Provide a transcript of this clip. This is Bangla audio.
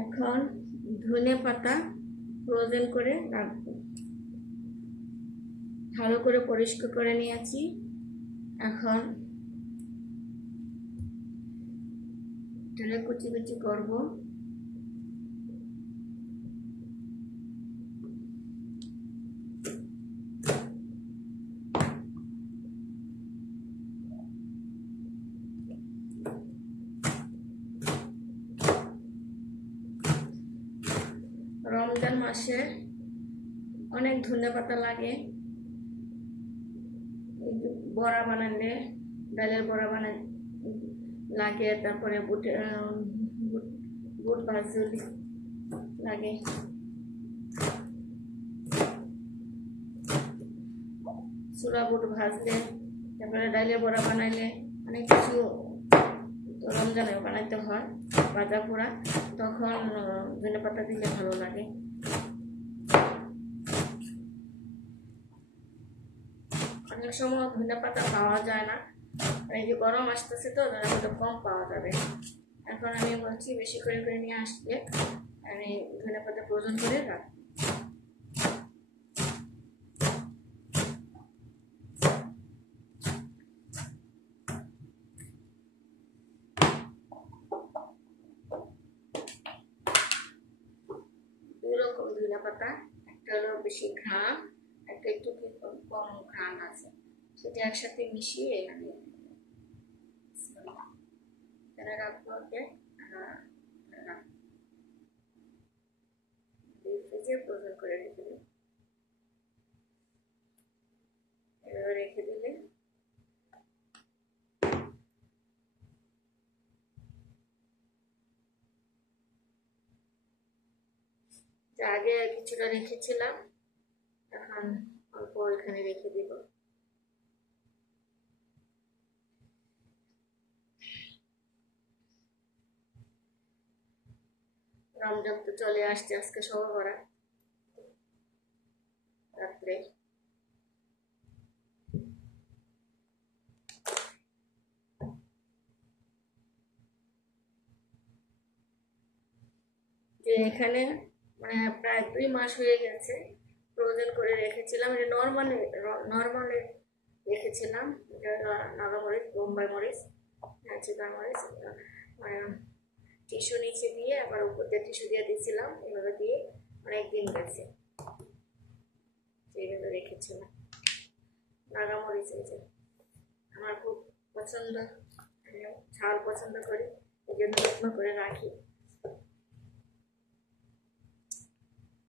এখন ধনে পাতা ফ্রোজেন করে রাখবো। ভালো করে পরিষ্কার করে নিয়েছি। এখন কুচি কুচি করবো। রমজান মাসে অনেক ধনেপাতা লাগে। বড়া বানালে, ডালের বড়া বানালে লাগে, তারপরে বুট ভাজলে লাগে। ছোলা বুট ভাজলে, তারপরে ডালের বড়া বানাইলে অনেক কিছু রমজানে বানাইতে হয় ভাজা পোড়া, তখন ধনেপাতা দিলে ভালো লাগে। অনেক সময় ধনেপাতা পাওয়া যায় না, এই যে গরম আসতেছে তো ধনেপাতা কম পাওয়া যাবে। এখন আমি বলছি বেশি করে করে নিয়ে আসলে আমি ধনেপাতা ফ্রোজেন করে রাখবো। দুই রকম ধনেপাতা, একটা হলো বেশি ঘ্রাণ, একটা একটু কম ঘ্রাণ আছে, সেটা একসাথে মিশিয়ে আমি রাখবো। ফ্রিজে ফ্রোজেন করে রেখে দিই। এভাবে রেখে দিলে আগে কিছুটা রেখেছিলাম, এখন অল্প এখানে রেখে দিব। রমজান তো চলে আসছে, আজকে সবার করা রাত্রে। যে এখানে মানে প্রায় 2 মাস হয়ে গেছে ফ্রোজেন করে রেখেছিলাম। এটা নর্মালি রেখেছিলাম। এটা নাগামরিচ, বোম্বাই মরিচ, চিকার মরিচ, টিস্যু নিচে দিয়ে আবার উপর দিয়ে টিস্যু দিয়ে দিয়েছিলাম। এভাবে দিয়ে অনেকদিন গেছে, এইভাবে রেখেছিলাম। নাগামরিচ এই যে আমার খুব পছন্দ, ঝাল পছন্দ করি, এই জন্য যত্ন করে রাখি।